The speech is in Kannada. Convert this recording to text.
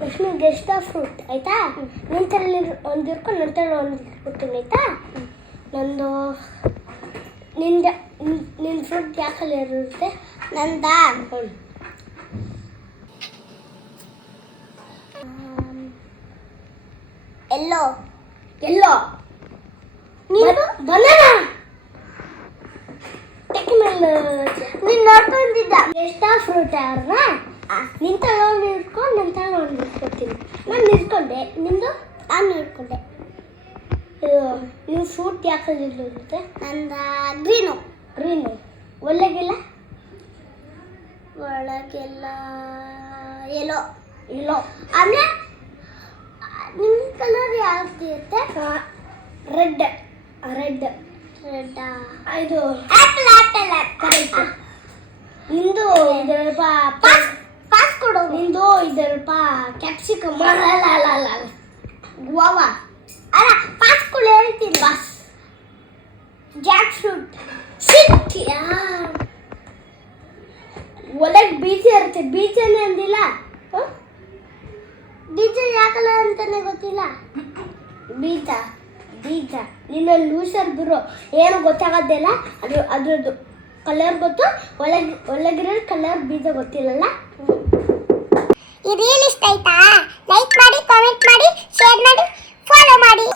ಲಕ್ಷ್ಮಿ ಗೆಸ್ಟ್ ಆಫ್ ಫ್ರೂಟ್ ಆಯ್ತಾ. ನಿಂತಲ್ಲಿ ಒಂದು ಇರ್ಕೊಂಡು ನಂತರ ಒಂದು ಇಟ್ಬಿಡ್ತೀನಿ ಆಯ್ತಾ. ನಂದು ನಿನ್ನ ಫ್ರೂಟ್ ಯಾವ ಕಲರ್ ಇರುತ್ತೆ? ನಂದ ಎಲ್ಲೋ ಎಲ್ಲೋ. ಬನಾನಾ ನೀನು ನೋಡ್ಕೊಂಡಿದ್ದ ಗೆಸ್ಟ್ ಆಫ್ ಫ್ರೂಟ್ ಅವ್ರನ್ನ ನಿನ್ ತಗೊಂಡು ಇಟ್ಕೊಂಡು ನನ್ನ ತಗೊಂಡು ಇಟ್ಕೊತೀನಿ. ನಾನು ಇಟ್ಕೊಂಡೆ. ನಿಂದು? ನಾನು ಇಟ್ಕೊಂಡೆ. ನೀವು ಫ್ರೂಟ್ ಯಾಕಲ್ಲಿ ಇರುತ್ತೆ? ನಂದು ಗ್ರೀನು. ಗ್ರೀನು ಒಳಗೆಲ್ಲ ಎಲ್ಲೋ ಎಲ್ಲೋ. ಆಮೇಲೆ ನಿಮ್ಮ ಕಲರ್ ಯಾವ್ದು ಇರುತ್ತೆ? Red red red. ಇದು ಆ್ಯಪಲ್ ಆ್ಯಪಲ್ ಕರೆಕ್ಟ್. ನಿಂದು ಇದಲ್ಪ ಪಾಸ್ ಕೊಡು. ನಿಂದು ಇದಲ್ಪ ಕ್ಯಾಪ್ಸಿಕಮ್ ಅಲ್ಲ ಗುವಾವಾ ಅಲ್ಲ. ಪಾಸ್ ಕೊಡು ಹೇಳ್ತೀನಿ. ಪಾಸ್ ಜಾಕ್ ಫ್ರೂಟ್ ಸಿಟ್. ಒಳಗೆ ಬೀಜ ಇರುತ್ತೆ. ಬೀಜನೇ ಅಂದಿಲ್ಲ. ಬೀಜ ಯಾಕಲ್ಲ ಅಂತಾನೆ ಗೊತ್ತಿಲ್ಲ. ಬೀಜ ಬೀಜ ನಿನ್ನ ಲೂಸರ್ ಬಿರೋ ಏನು ಗೊತ್ತಾಗೋದಿಲ್ಲ. ಅದ್ರದ್ದು ಕಲರ್ ಗೊತ್ತು, ಒಳಗಿರೋ ಕಲರ್ ಬೀಜ ಗೊತ್ತಿಲ್ಲಲ್ಲ. ಈ ರೀಲ್ ಇಷ್ಟ ಆಯ್ತಾ? ಲೈಕ್ ಮಾಡಿ, ಕಾಮೆಂಟ್ ಮಾಡಿ, ಶೇರ್ ಮಾಡಿ, ಫಾಲೋ ಮಾಡಿ.